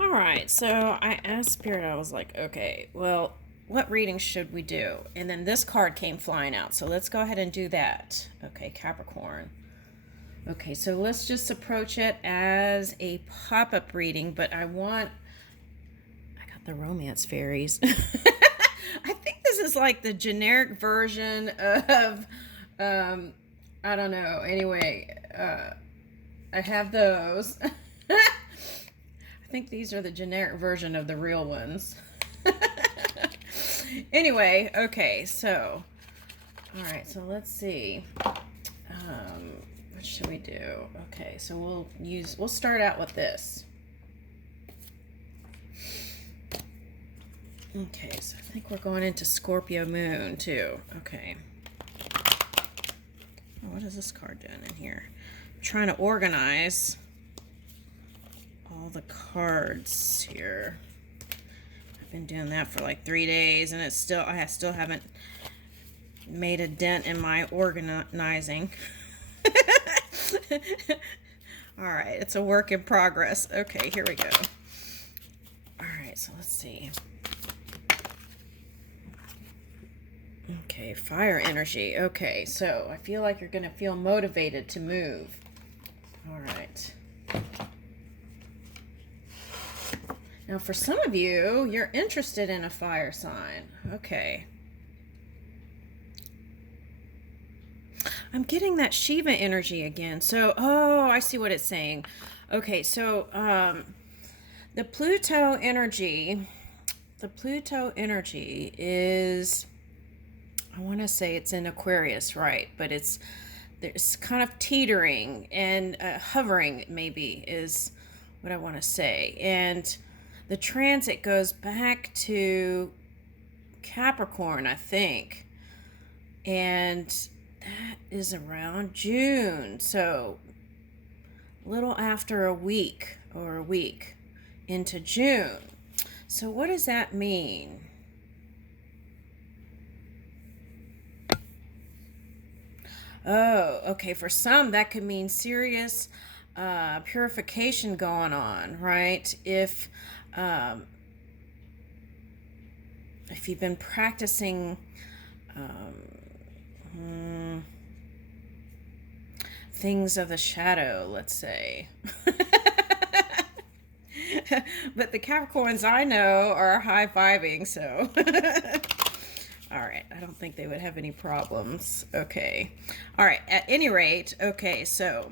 All right, so I asked Spirit, I was like, okay, well, what reading should we do? And then this card came flying out, so let's go ahead and do that. Okay, Capricorn. Okay, so let's just approach it as a pop up reading, but I got the romance fairies. I think this is like the generic version of, I don't know. Anyway, I have those. I think these are the generic version of the real ones. Anyway, okay, so, all right, so let's see. What should we do? Okay, so we'll start out with this. Okay, so I think we're going into Scorpio moon too. Okay. Oh, what is this card doing in here? I'm trying to organize all the cards here. I've been doing that for like 3 days, and I still haven't made a dent in my organizing. All right, it's a work in progress. Okay, here we go. All right, so let's see. Okay, fire energy. Okay, so I feel like you're going to feel motivated to move. All right. Now, for some of you, you're interested in a fire sign. Okay. I'm getting that Shiva energy again. So, oh, I see what it's saying. Okay, so the Pluto energy is, I want to say it's in Aquarius, right? But there's kind of teetering and hovering, maybe, is what I want to say. And the transit goes back to Capricorn, I think. And that is around June. So a little after a week into June. So what does that mean? Oh, okay. For some, that could mean serious purification going on, right? If you've been practicing things of the shadow, let's say. But the Capricorns I know are high vibing, so. All right, I don't think they would have any problems. Okay. All right, at any rate, okay, so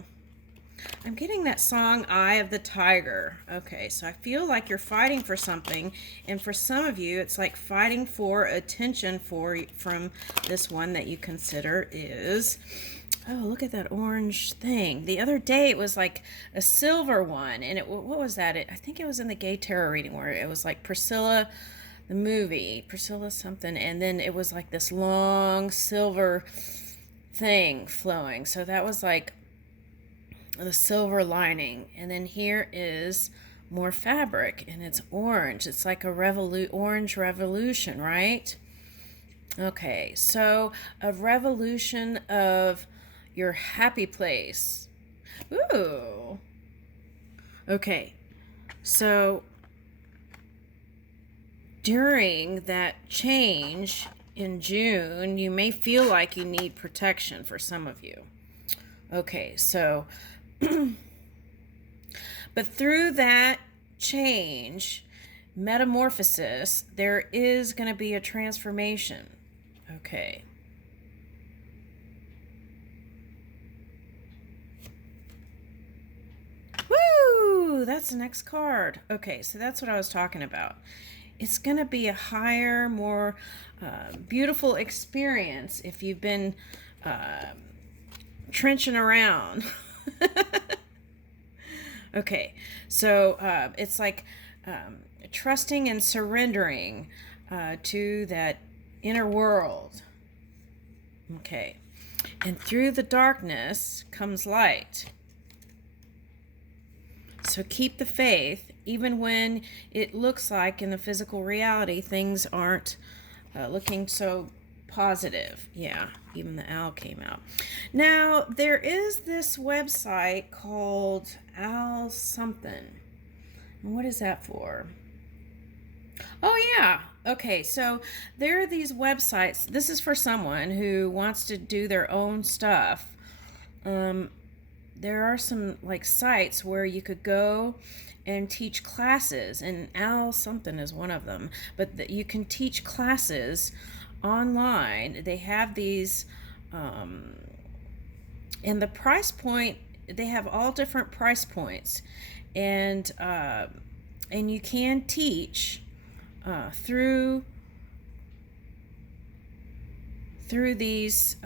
I'm getting that song Eye of the Tiger. Okay, so I feel like you're fighting for something, and for some of you, it's like fighting for attention from this one that you consider is. Oh, look at that orange thing. The other day it was like a silver one, and what was that? I think it was in the Gay Tarot reading where it was like Priscilla, the movie, Priscilla something, and then it was like this long silver thing flowing. So that was like the silver lining, and then here is more fabric, and it's orange. It's like a orange revolution, right? Okay, so a revolution of your happy place. Ooh. Okay, so during that change in June, you may feel like you need protection for some of you. Okay, so but through that change, metamorphosis, there is going to be a transformation. Okay. Woo! That's the next card. Okay, so that's what I was talking about. It's going to be a higher, more beautiful experience if you've been trenching around. Okay, so it's like trusting and surrendering to that inner world. Okay, and through the darkness comes light. So keep the faith, even when it looks like in the physical reality things aren't looking so positive. Yeah, even the owl came out. Now, there is this website called Owl something. What is that for? Oh, yeah. Okay, so there are these websites. This is for someone who wants to do their own stuff. Um, there are some like sites where you could go and teach classes, and Al something is one of them. But you can teach classes online. They have these, um, and the price point. They have all different price points, and you can teach through these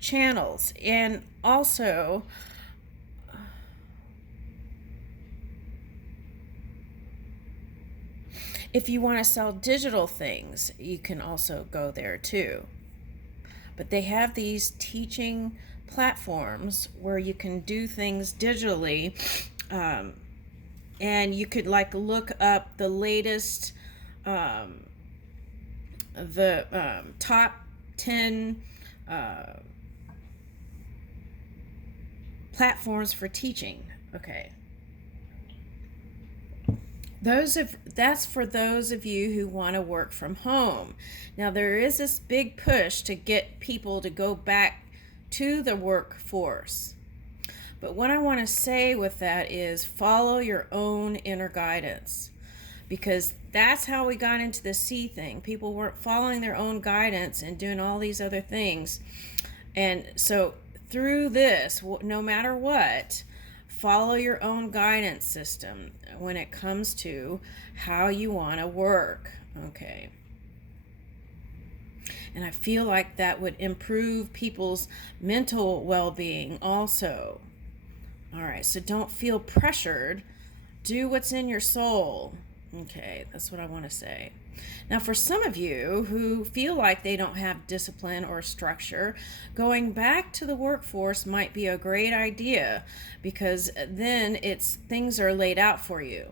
channels. And also, if you want to sell digital things, you can also go there too. But they have these teaching platforms where you can do things digitally, um, and you could like look up the latest, um, the top 10 uh, platforms for teaching. Okay. That's for those of you who want to work from home. Now there is this big push to get people to go back to the workforce. But what I want to say with that is follow your own inner guidance, because that's how we got into the C thing. People weren't following their own guidance and doing all these other things. And so through this, no matter what, follow your own guidance system when it comes to how you want to work. Okay. And I feel like that would improve people's mental well-being also. All right, so don't feel pressured. Do what's in your soul. Okay, that's what I want to say. Now, for some of you who feel like they don't have discipline or structure, going back to the workforce might be a great idea, because then things are laid out for you.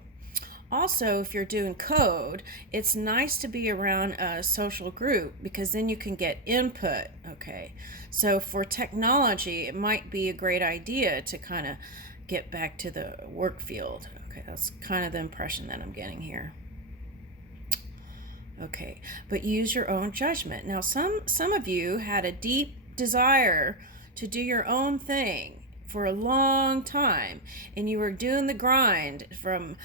Also, if you're doing code, it's nice to be around a social group, because then you can get input. Okay, so for technology, it might be a great idea to kind of get back to the work field. Okay, that's kind of the impression that I'm getting here. Okay, but use your own judgment. Now, some of you had a deep desire to do your own thing for a long time, and you were doing the grind from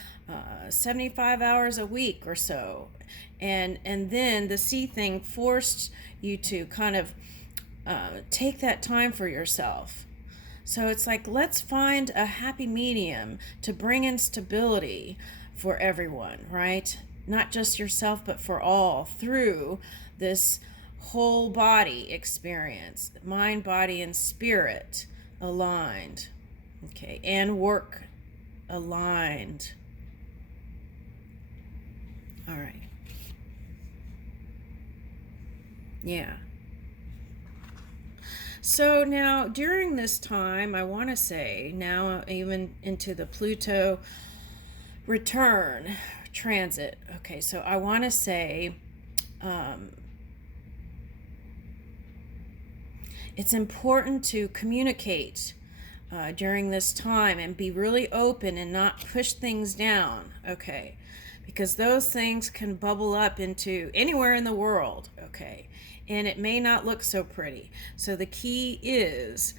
75 hours a week or so, and then the C thing forced you to kind of take that time for yourself. So it's like, let's find a happy medium to bring in stability for everyone, right? Not just yourself, but for all, through this whole body experience, mind, body, and spirit aligned. Okay, and work aligned. All right. Yeah. So now during this time, I want to say now even into the Pluto return transit. Okay, so I want to say it's important to communicate during this time and be really open and not push things down. Okay, because those things can bubble up into anywhere in the world. Okay, and it may not look so pretty. So the key is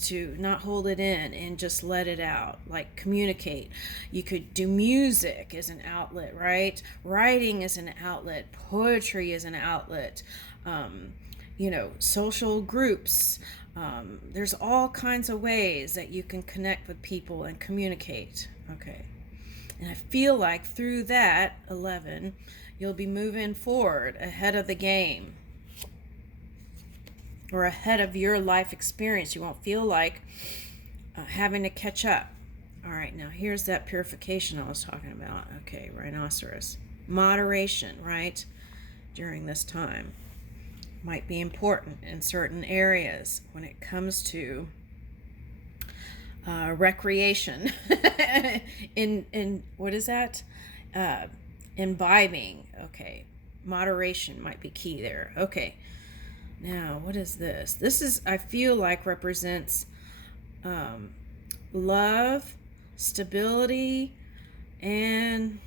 to not hold it in and just let it out, like communicate. You could do music as an outlet, right? Writing is an outlet. Poetry is an outlet. Social groups. There's all kinds of ways that you can connect with people and communicate. Okay. And I feel like through that, 11, you'll be moving forward ahead of the game, or ahead of your life experience. You won't feel like having to catch up. All right, now here's that purification I was talking about. Okay, rhinoceros. Moderation, right? During this time might be important in certain areas when it comes to recreation. in what is that? Imbibing. Okay, moderation might be key there. Okay. Now, what is this? This is, I feel like, represents love, stability, And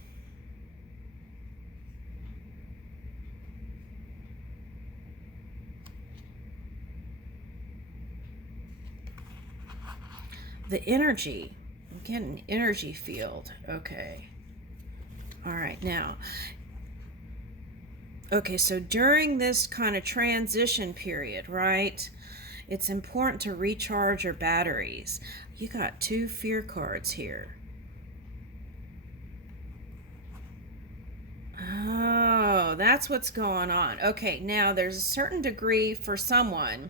the energy, I'm getting an energy field. Okay. All right, now, okay, so during this kind of transition period, right, it's important to recharge your batteries. You got 2 fear cards here. Oh, that's what's going on. Okay, now there's a certain degree for someone.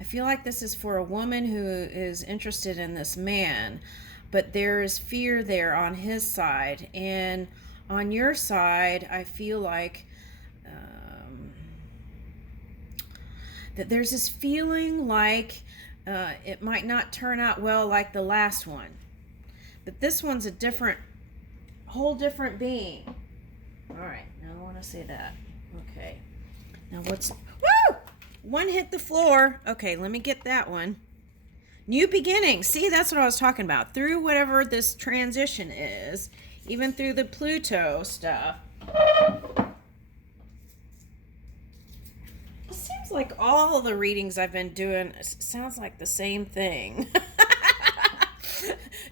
I feel like this is for a woman who is interested in this man, but there is fear there on his side. And on your side, I feel like that there's this feeling like it might not turn out well like the last one. But this one's a different, whole different being. All right, now I want to say that. Okay. Now what's... Woo! One hit the floor. Okay, let me get that one. New beginning. See, that's what I was talking about. Through whatever this transition is, even through the Pluto stuff. It seems like all the readings I've been doing sounds like the same thing.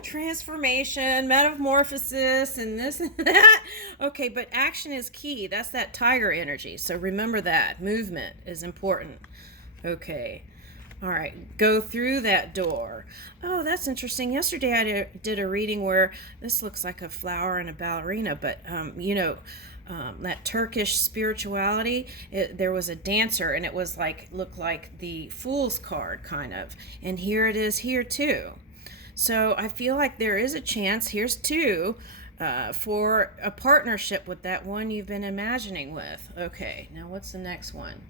Transformation, metamorphosis, and this and that. Okay, but action is key. That's that tiger energy. So remember that. Movement is important. Okay. All right. Go through that door. Oh, that's interesting. Yesterday I did a reading where this looks like a flower and a ballerina, but, that Turkish spirituality, there was a dancer and it was like, looked like the Fool's card kind of. And here it is here too. So I feel like there is a chance, here's 2, for a partnership with that one you've been imagining with. Okay, now what's the next one?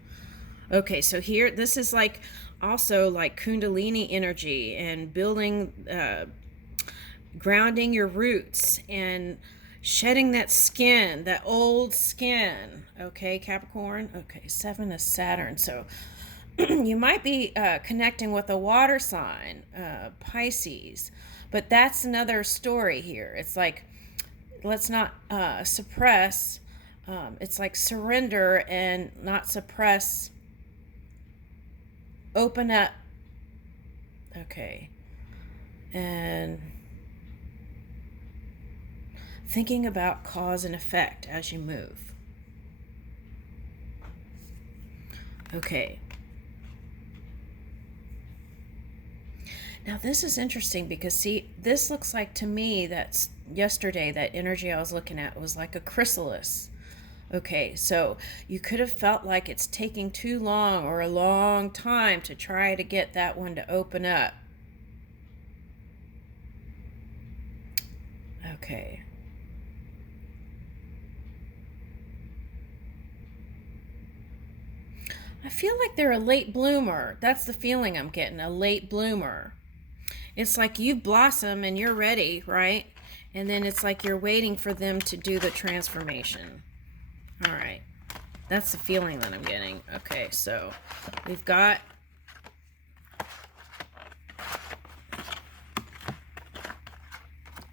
Okay, so here, this is like also like Kundalini energy and building, grounding your roots and shedding that skin, that old skin. Okay, Capricorn? Okay, 7 is Saturn, so... you might be connecting with a water sign, Pisces, but that's another story here. It's like, let's not suppress. It's like surrender and not suppress. Open up. Okay. And thinking about cause and effect as you move. Okay. Now this is interesting because see, this looks like to me that's yesterday, that energy I was looking at was like a chrysalis. Okay, so you could have felt like it's taking too long or a long time to try to get that one to open up. Okay. I feel like they're a late bloomer. That's the feeling I'm getting, a late bloomer. It's like you blossom and you're ready, right? And then it's like you're waiting for them to do the transformation. All right. That's the feeling that I'm getting. Okay, so we've got...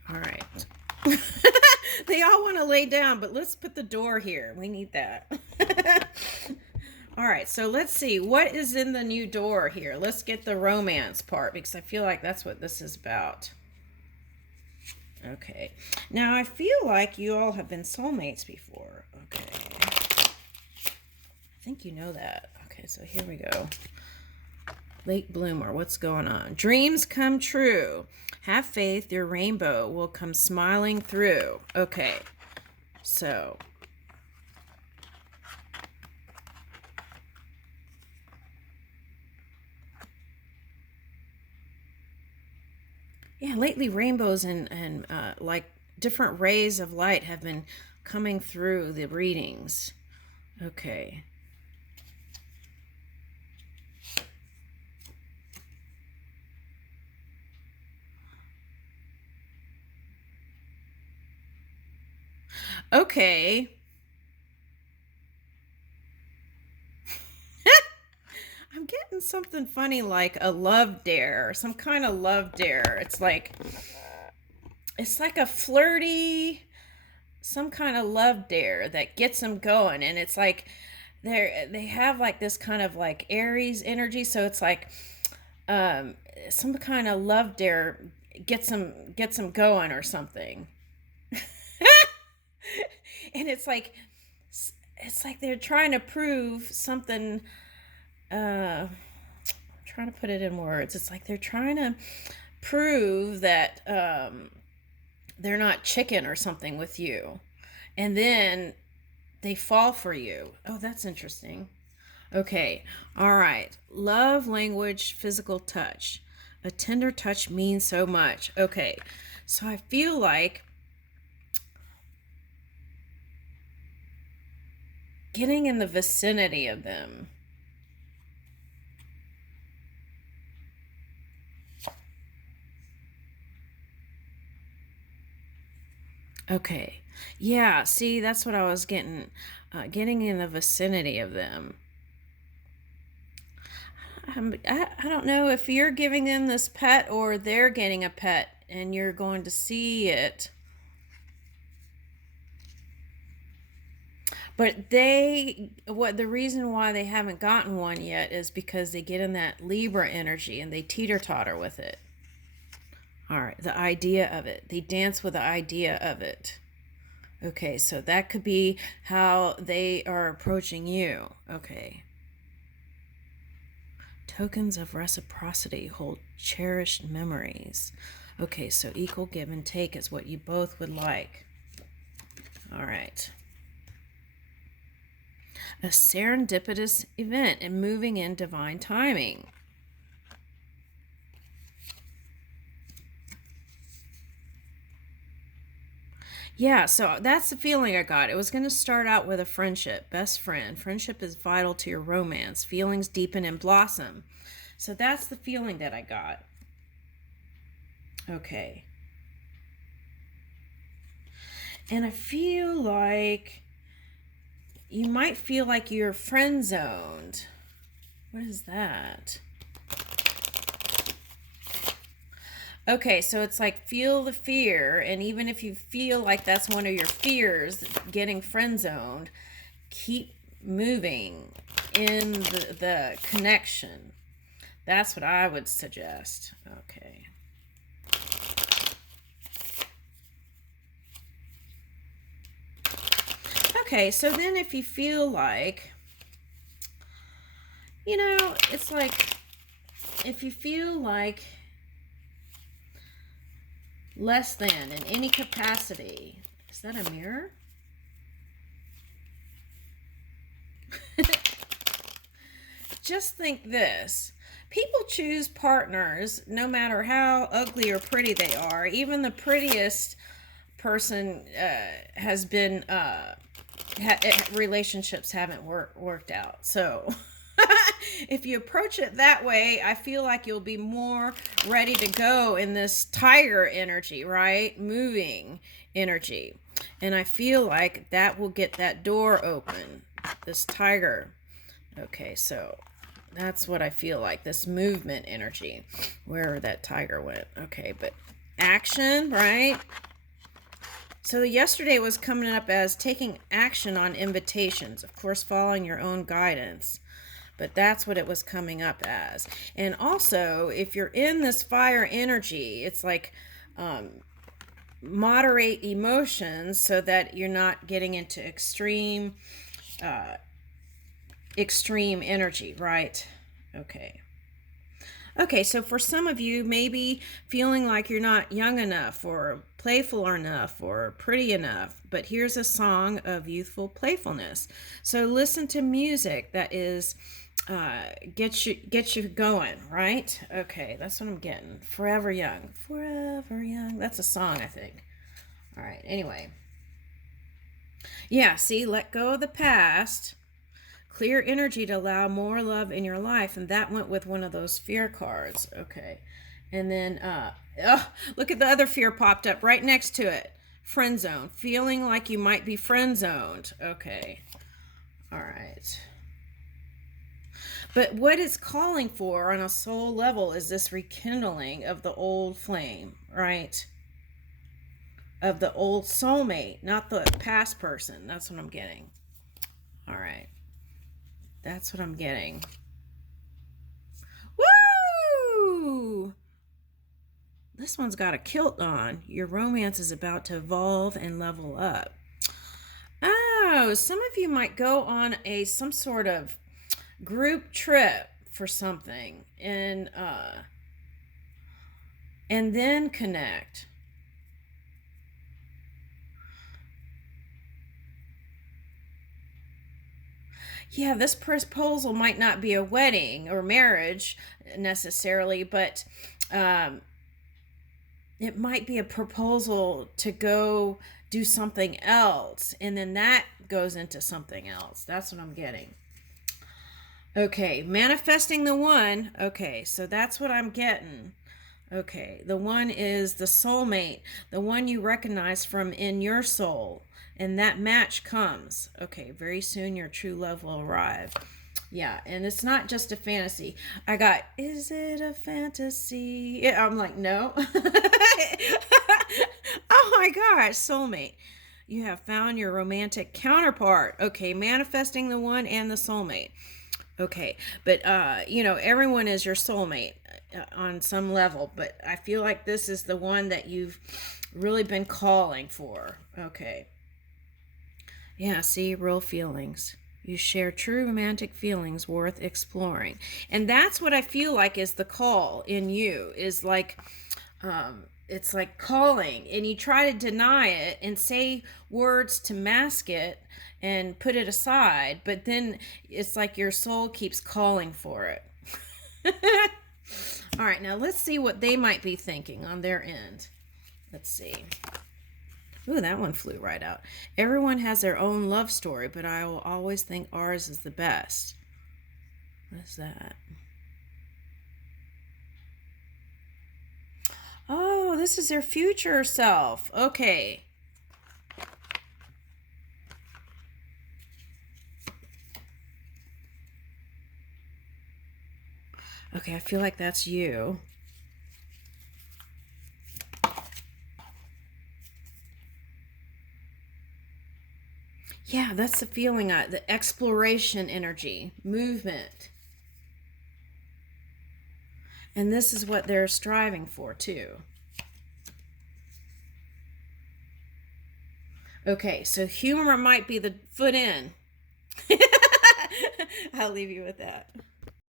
All right. They all want to lay down, but let's put the door here. We need that. All right, so let's see. What is in the new door here? Let's get the romance part because I feel like that's what this is about. Okay. Now, I feel like you all have been soulmates before. Okay. I think you know that. Okay, so here we go. Late bloomer, what's going on? Dreams come true. Have faith, your rainbow will come smiling through. Okay, so... yeah, lately rainbows and like different rays of light have been coming through the readings. Okay. Okay. I'm getting something funny like a love dare, some kind of love dare. It's like it's like a flirty, some kind of love dare that gets them going. And it's like they have like this kind of like Aries energy. So it's like um, some kind of love dare gets them going or something. And it's like they're trying to prove something. I'm trying to put it in words. It's like they're trying to prove that they're not chicken or something with you, and then they fall for you. Oh, that's interesting. Okay, all right. Love language, physical touch. A tender touch means so much. Okay, so I feel like getting in the vicinity of them. Okay, yeah, see, that's what I was getting in the vicinity of them. I don't know if you're giving them this pet or they're getting a pet and you're going to see it. But what the reason why they haven't gotten one yet is because they get in that Libra energy and they teeter totter with it. All right, the idea of it. They dance with the idea of it. Okay, so that could be how they are approaching you. Okay. Tokens of reciprocity hold cherished memories. Okay, so equal give and take is what you both would like. All right. A serendipitous event and moving in divine timing. Yeah, so that's the feeling I got. It was going to start out with a friendship, best friend. Friendship is vital to your romance. Feelings deepen and blossom. So that's the feeling that I got. Okay. And I feel like you might feel like you're friend zoned. What is that? Okay, so it's like feel the fear, and even if you feel like that's one of your fears, getting friend zoned, keep moving in the connection. That's what I would suggest. Okay. Okay, so then if you feel like, it's like if you feel like less than in any capacity, is that a mirror? Just think this. People choose partners no matter how ugly or pretty they are. Even the prettiest person has been relationships haven't worked out. So if you approach it that way, I feel like you'll be more ready to go in this tiger energy, right? Moving energy. And I feel like that will get that door open, this tiger. Okay, so that's what I feel like, this movement energy, wherever that tiger went. Okay, but action, right? So yesterday was coming up as taking action on invitations, of course, following your own guidance. But that's what it was coming up as. And also, if you're in this fire energy, it's like moderate emotions so that you're not getting into extreme energy, right? Okay. Okay, so for some of you, maybe feeling like you're not young enough or playful enough or pretty enough, but here's a song of youthful playfulness. So listen to music that is get you going, right? Okay, that's what I'm getting. Forever Young. Forever Young. That's a song, I think. All right, anyway. Yeah, see, let go of the past. Clear energy to allow more love in your life, and that went with one of those fear cards. Okay, and then look at the other fear popped up right next to it. Friend zone, feeling like you might be friend zoned. Okay, all right. But what it's calling for on a soul level is this rekindling of the old flame, right? of the old soulmate, not the past person. That's what I'm getting. All right. That's what I'm getting. Woo! This one's got a kilt on. Your romance is about to evolve and level up. Oh, some of you might go on some sort of group trip for something and then connect. Yeah, this proposal might not be a wedding or marriage necessarily, but it might be a proposal to go do something else, and then that goes into something else. That's what I'm getting. Okay, manifesting the one. Okay, so that's what I'm getting. Okay, the one is the soulmate, the one you recognize from in your soul, and that match comes. Okay, very soon your true love will arrive. Yeah, and it's not just a fantasy. I got, is it a fantasy? Yeah, I'm like, no. Oh my gosh, soulmate. You have found your romantic counterpart. Okay, manifesting the one and the soulmate. Okay, but everyone is your soulmate on some level, but I feel like this is the one that you've really been calling for. Okay. Yeah, see, real feelings. You share true romantic feelings worth exploring. And that's what I feel like is the call in you, is like it's like calling, and you try to deny it and say words to mask it and put it aside, but then it's like your soul keeps calling for it. All right, now let's see what they might be thinking on their end. Let's see. Ooh, that one flew right out. Everyone has their own love story, but I will always think ours is the best. What is that? Oh, this is their future self. Okay. Okay, I feel like that's you. Yeah, that's the feeling, the exploration energy, movement. And this is what they're striving for, too. Okay, so humor might be the foot in. I'll leave you with that.